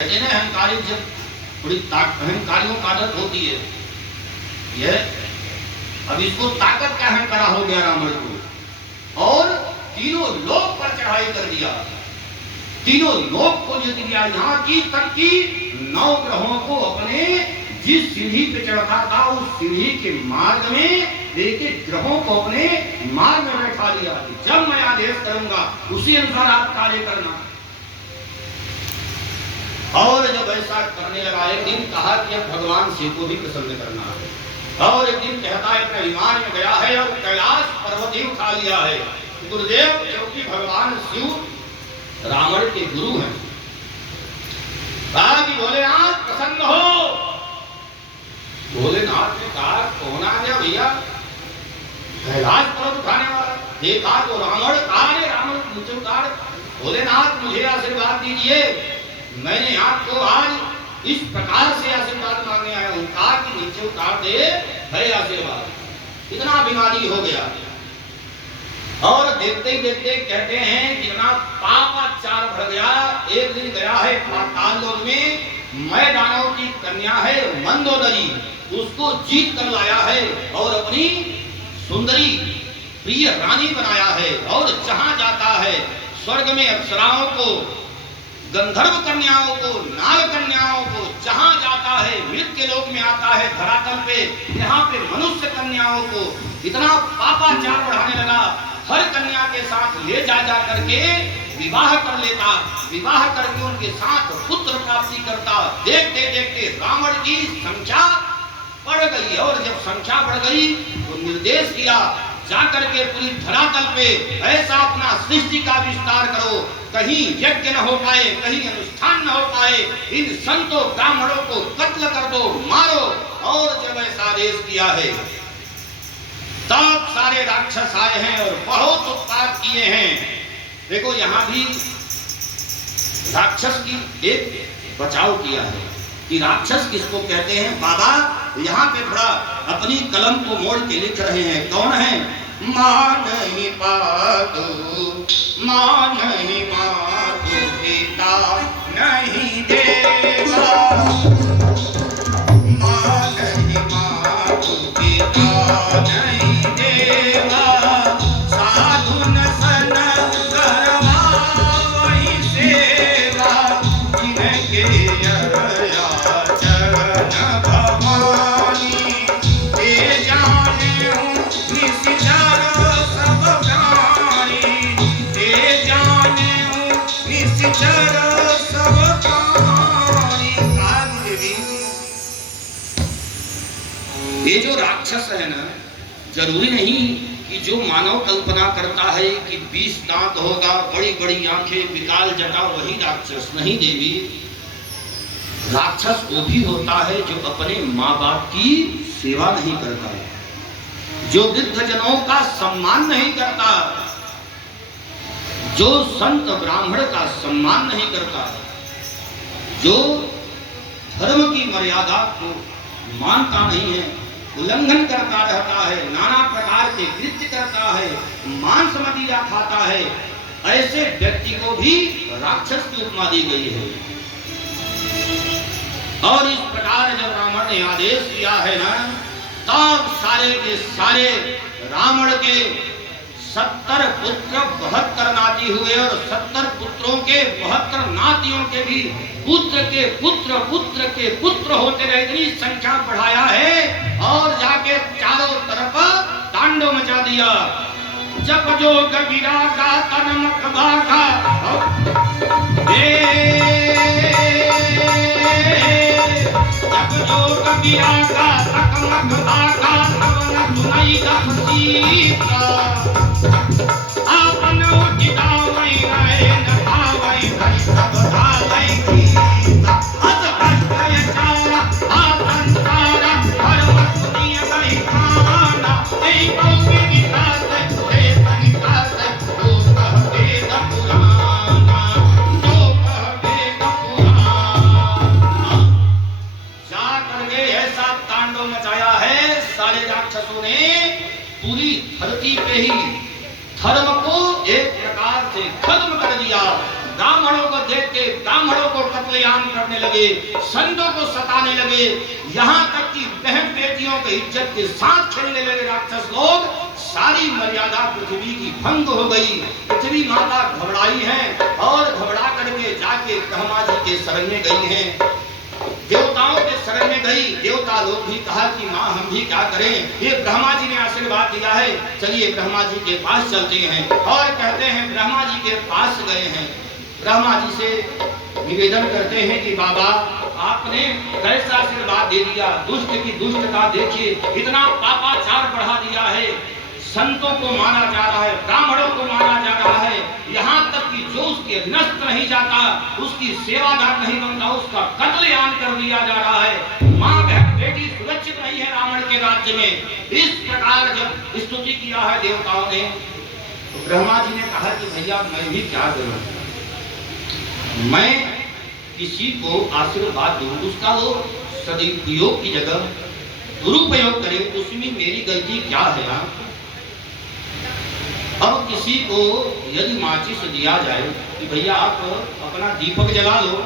कहते हैं अहंकारी जब थोड़ी अहंकारियों का आदत होती है, यह अब इसको ताकत का अहंकारा हो गया रावण को, और तीनों लोक पर चढ़ाई कर दिया, तीनों लोक को जीत लिया। यहाँ की तक की 9 ग्रहों को अपने जिस सीढ़ी पे चढ़ता था उस सीढ़ी के मार्ग में एक ग्रहों को अपने मार्ग में बैठा दिया। जब मैं आदेश करूंगा उसी अनुसार आप कार्य करना। और जब ऐसा करने लगा, एक दिन कहा कि अब भगवान शिव को भी प्रसन्न करना है, और एक दिन कहता है अपने विमान में गया है और कैलाश पर्वत ही उठा लिया है। गुरुदेव क्योंकि भगवान शिव रावण के गुरु हैं, कहा कि भोलेनाथ प्रसन्न हो। भोलेनाथ ने कहा कौन आ गया भैया, कैलाश पर्वत उठाने वाला। देखा तो रावण, कहा रावण नीचे उतार। भोलेनाथ मुझे आशीर्वाद दीजिए, मैंने आपको आज इस प्रकार से आशीर्वाद मांगने आया हूं। कहा कि नीचे उतार दे है आशीर्वाद। इतना अभिमानी हो गया, और देखते ही देखते कहते हैं कितना पापाचार बढ़ गया। एक दिन गया है पाताल लोक में, मैं दानव की कन्या है मंदोदरी, उसको जीत कर लाया है और अपनी सुंदरी प्रिय रानी बनाया है। और जहां जाता है स्वर्ग में अप्सराओं को, गंधर्व कन्याओं को, नाग कन्याओं को, जहां जाता है मृत्यु लोक में आता है धरातल पे, यहाँ पे मनुष्य कन्याओं को इतना पापाचार बढ़ाने लगा। हर कन्या के साथ ले जा करके विवाह कर लेता, विवाह करके उनके साथ पुत्र प्राप्ति करता। देखते देखते रावण की संख्या बढ़ गई, और जब संख्या बढ़ गई तो निर्देश किया जाकर के पूरी धरातल पे ऐसा अपना सृष्टि का विस्तार करो, कहीं यज्ञ न हो पाए, कहीं अनुष्ठान न हो पाए, इन संतों ब्राह्मणों को कत्ल कर दो, मारो। और जब ऐसा आदेश किया है तब सारे राक्षस आए हैं और बहुत उत्पात किए हैं। देखो यहाँ भी राक्षस की एक बचाव किया है कि राक्षस किसको कहते हैं। बाबा यहाँ पे थोड़ा अपनी कलम को मोड़ के लिख रहे हैं। कौन है? मान ही पादो, मान ही मातु पिता नहीं देवा, मान ही मातु पिता नहीं देवा, साधु न सन करवा वही सेवा, जिनके यरया चरण भवानी, ते जाने हूँ निश्चर सब जानी, ते जाने हूँ निश्चर सब जानी। ये जो राक्षस है ना, जरूरी नहीं कि जो मानव कल्पना करता है कि 20 दांत होगा, बड़ी बड़ी आंखें, विकाल जटा, वही राक्षस नहीं देवी। राक्षस वो भी होता है जो अपने माँ बाप की सेवा नहीं करता है, जो वृद्ध जनों का सम्मान नहीं करता, जो संत ब्राह्मण का सम्मान नहीं करता, जो धर्म की मर्यादा को मानता नहीं है, उल्लंघन करता रहता है, नाना प्रकार के कृत्य करता है, मांस मदिरा खाता है, ऐसे व्यक्ति को भी राक्षस की उपमा दी गई है। और इस प्रकार जब रावण ने आदेश किया है ना, तब सारे के सारे रावण के 70 पुत्र 72 नाती हुए, और 70 पुत्रों के 72 नातियों के भी पुत्र के पुत्र, पुत्र के पुत्र होते रहे। इतनी संख्या बढ़ाया है और जाके चारों तरफ तांडव मचा दिया। जब जो कबीरा का तनमक बाघा, जब जो कबीरा का तकमक बाघा, नवन सुनाई दीता, आपन उठिता वही रहे न भावई भई सब धावई गीता, अज भय चारा आपन तारा धर्म सुनिय गई खाना, ei कौमी विकास है परिकास, जो कह वेद पुराना, जो कह वेद पुराना। जा करके ऐसा तांडव मचाया है सारे राक्षसों ने, पूरी धरती पे ही धर्म को एक प्रकार से खत्म कर दिया। ब्राह्मणों को देख के ब्राह्मणों को कत्लेआम करने लगे, संतों को सताने लगे, यहाँ तक कि बहन बेटियों की इज्जत के साथ खेलने लगे राक्षस लोग। सारी मर्यादा पृथ्वी की भंग हो गई। पृथ्वी माता घबराई है और घबरा करके जाके ब्रह्मा जी के शरण में गई हैं, देवताओं के शरण में गई। देवता लोग भी कहा कि माँ हम भी क्या करें, ये ब्रह्मा जी ने आशीर्वाद दिया है, चलिए ब्रह्मा जी के पास चलते हैं। और कहते हैं ब्रह्मा जी के पास गए हैं, ब्रह्मा जी से निवेदन करते हैं कि बाबा आपने कैसा आशीर्वाद दे दिया, दुष्ट की दुष्टता देखिए, इतना पापाचार बढ़ा दिया है, संतों को मारा जा रहा है, ब्राह्मणों को मारा जा रहा है, यहाँ तक कि जो उसके नष्ट नहीं जाता, उसकी सेवादार नहीं बनता, उसका कत्लेआम कर दिया जा रहा है। माँ बहन बेटी सुरक्षित नहीं है रावण के राज्य में। इस प्रकार जब स्तुति किया है देवताओं ने, तो ब्रह्मा जी ने कहा कि भैया मैं भी क्या करूं, मैं किसी को आशीर्वाद दूं, उसका वो सदुपयोग की जगह दुरुपयोग करे, उसमें मेरी गलती क्या है। अब किसी को यदि माचिस दिया जाए कि भैया आप अपना दीपक जला लो,